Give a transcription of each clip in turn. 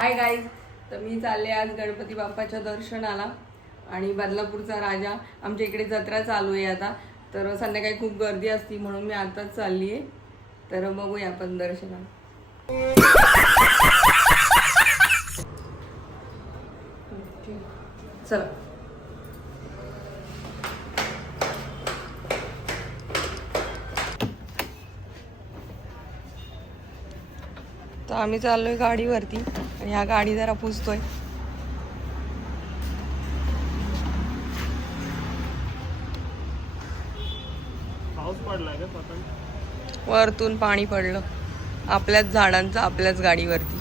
Hi guys, तर मी चालले आज गणपती बाप्पाच्या दर्शनाला आणि बदलापूरचा राजा. आमच्या इकडे जत्रा चालू आहे आता, तर संध्याकाळी खूप गर्दी असती म्हणून मी आताच चालली आहे. तर बघूया आपण दर्शनाला. चला. तर आम्ही चाललोय गाडीवरती आणि ह्या गाडी जरा पुसतोय. पाऊस पडलाय का? वरतून पाणी पडलं आपल्याच झाडांचं आपल्याच गाडीवरती.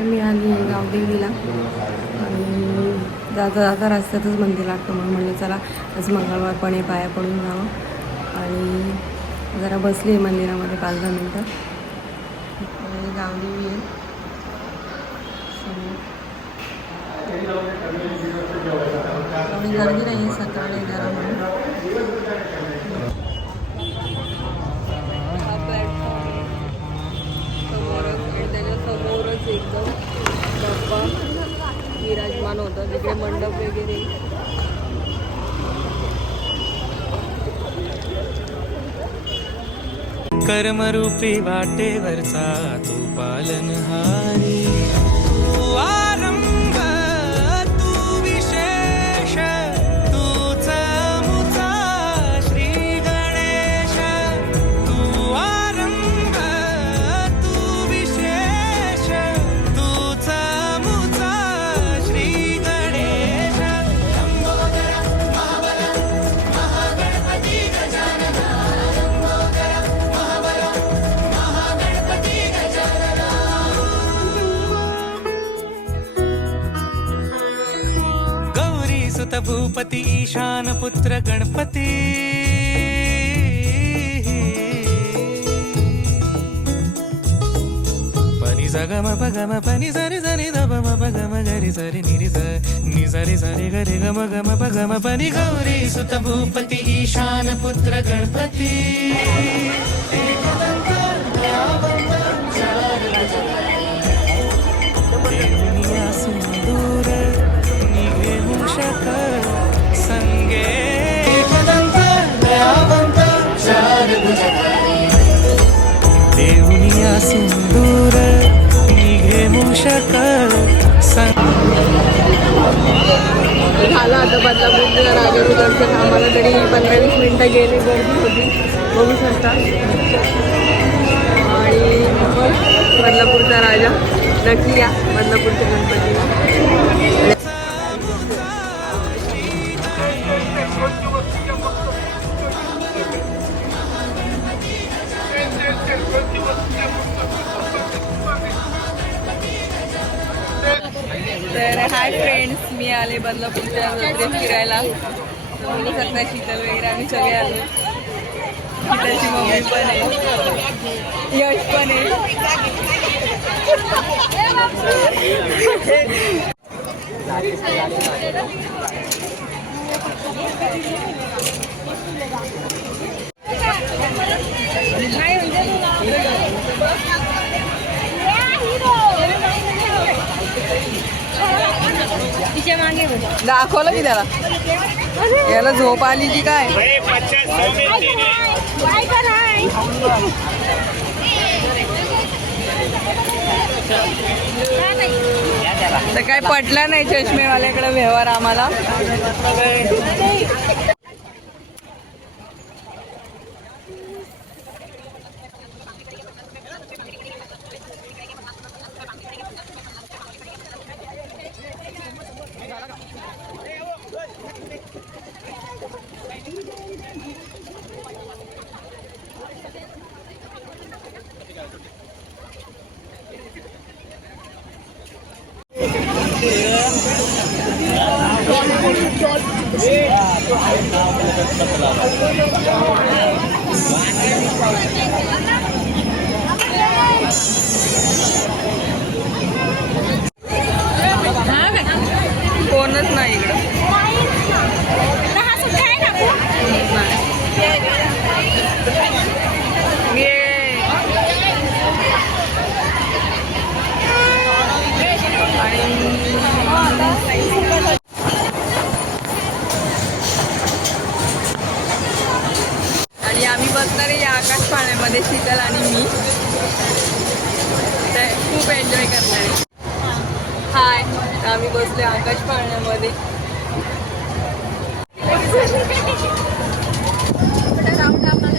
मी आली गावदेवीला आणि जाता जाता रस्त्यातच मंदिर लागतं म्हणून म्हणलं चला आज मंगळवार पण आहे, पाया पडून जावं. आणि जरा बसली आहे मंदिरामध्ये 5-10 मिनटं. गावदेवी आहे एवढी गर्दी नाही आहे सकाळी जरा म्हणून. समोरच एकदम बाप्पा विराजमान होता, तिकडे मंडप वगैरे. कर्मरूपी वाटेवरचा तू पालनहारी, तू आरंभ, तू विशेष, तूच मुचा श्री गणेश. तू आरंभ, तू विशेष, तूच मुचा श्री गणेश. लंबोदर महाबल महागणपती गजानन, सुत भूपती ईशान पुत्र गणपती. पनि सगम पगम पनि सरि सरि ध म पगम गरि सरि निरि स नि सरि सरि गरि गम गम पगम पनि गौरी सुत भूपती ईशान पुत्र गणपती. देवनिया सिंदूर निघे मूषक संगे एकदंत दयावंत चार भुजधारी. देवनिया सिंदूर निघे मूषक झालं आता बदलापूरच्या राजाचं दर्शन. आम्हाला तरी 15-20 मिनटं गेले, गर्दी होती बघू शकता. आणि बदलापूरचा राजा नक्की या बदलापूरच्या गणपतीला. तर हाय फ्रेंड्स, मी आले बदलापूरच्या जत्रेत फिरायला. बघू शकता शीतल वगैरे आम्ही सगळे आलो. शीतलची मम्मी पण आहे, यश पण आहे. दाखवलं की त्याला, याला झोप आली की काय. तर काय पटलं नाही चष्मेवाल्याकडे व्यवहार आम्हाला. कोणच नाही इकडं. आणि आम्ही बसणार आहे या आकाश पाळण्यामध्ये, शीतल आणि मी. तर खूप एन्जॉय करणार आहे. हाय, आम्ही बसले आकाश पाळण्यामध्ये.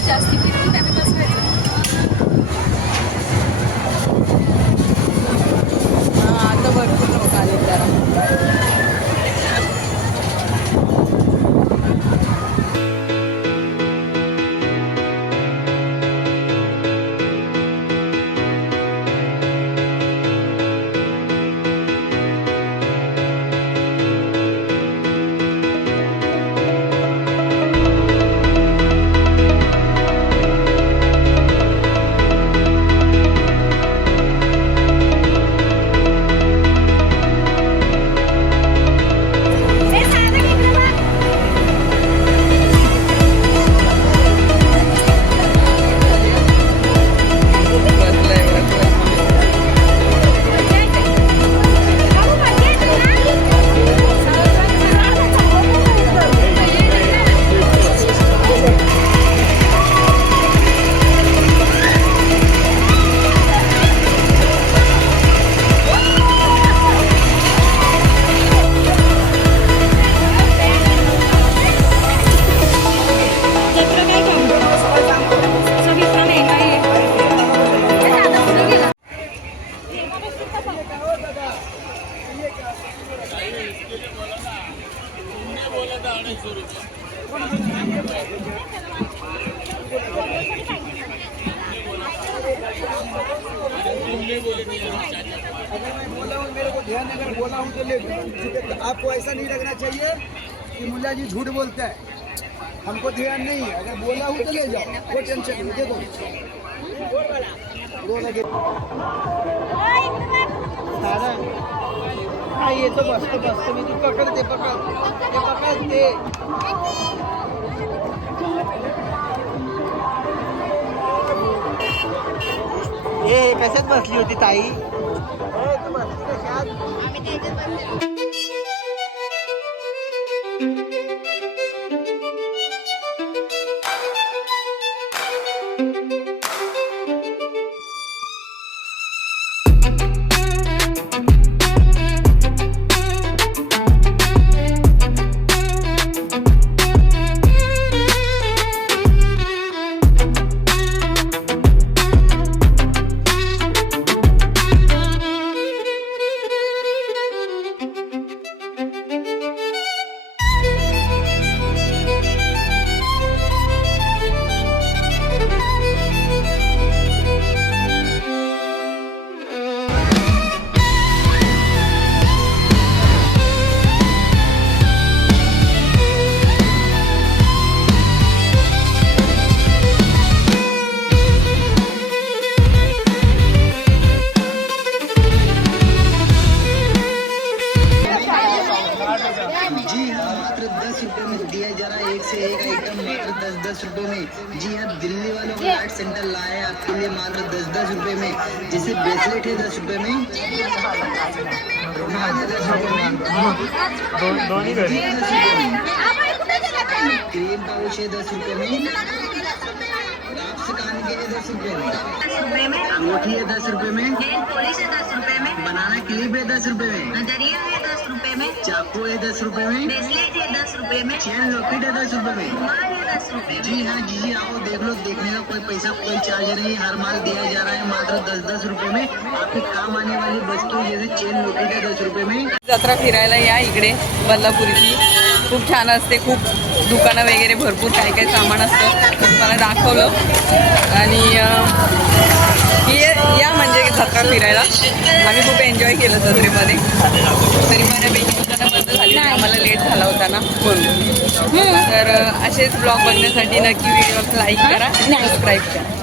जास्ती फिरून त्याने बसवायचं. आता भरपूर लोक आले जरा. अगर बोला हूँ तो ले आपको ऐसा नहीं लगना चाहिए कि मुल्ला जी झूठ बोलता है। हमको ध्यान नहीं है, अगर बोला हूँ तो ले जाओ, कोई टेंशन नहीं। देखो हाँ ये तो बस तुम्हें तू पकड़ते पकड़ते ये कशात बसली होती ताई? तू बसली कशात? जी हाँ, दिल्ली वालों का आर्ट सेंटर लाए हैं आपके लिए मात्र 10-10 रुपए में। जैसे ब्रेसलेट है 10 रुपए में, 10 रुपए में, क्रीम पाउच है 10 रुपए में, आपसे कान के लिए 10 रुपए में, अंगूठी है 10 रुपए में, पॉलिश है 10 रुपए में, बनाना क्लिप है 10 रुपए में, नजरिया है 10 रुपए में, चाकू है 10 रुपए में, ब्रेसलेट है 10 रुपए में, चेन लॉकेट है 10 रुपए में, माल है 10 रुपए। जी हाँ जी, आओ देख लो, देखने का कोई पैसा कोई चार्ज नहीं, हर माल दिया जा रहा है मात्र 10-10 रुपए में। आपके काम आने वाली वस्तु जैसे चेन लॉकेट है 10 रुपए में। जत्रा फिरायला या इकडे बल्लापुरीची, खूप छान असते, खूप दुकानं वगैरे भरपूर काय काय सामान असतं, मला दाखवलं. आणि या म्हणजे जत्रा फिरायला. आम्ही खूप एन्जॉय केलं जत्रेमध्ये. तरी बऱ्यापैकी दुकानं बंद झाली होती. आम्हाला लेट झाला होता ना म्हणून. तर असेच ब्लॉग बघण्यासाठी नक्की व्हिडिओ लाईक करा, सबस्क्राईब करा.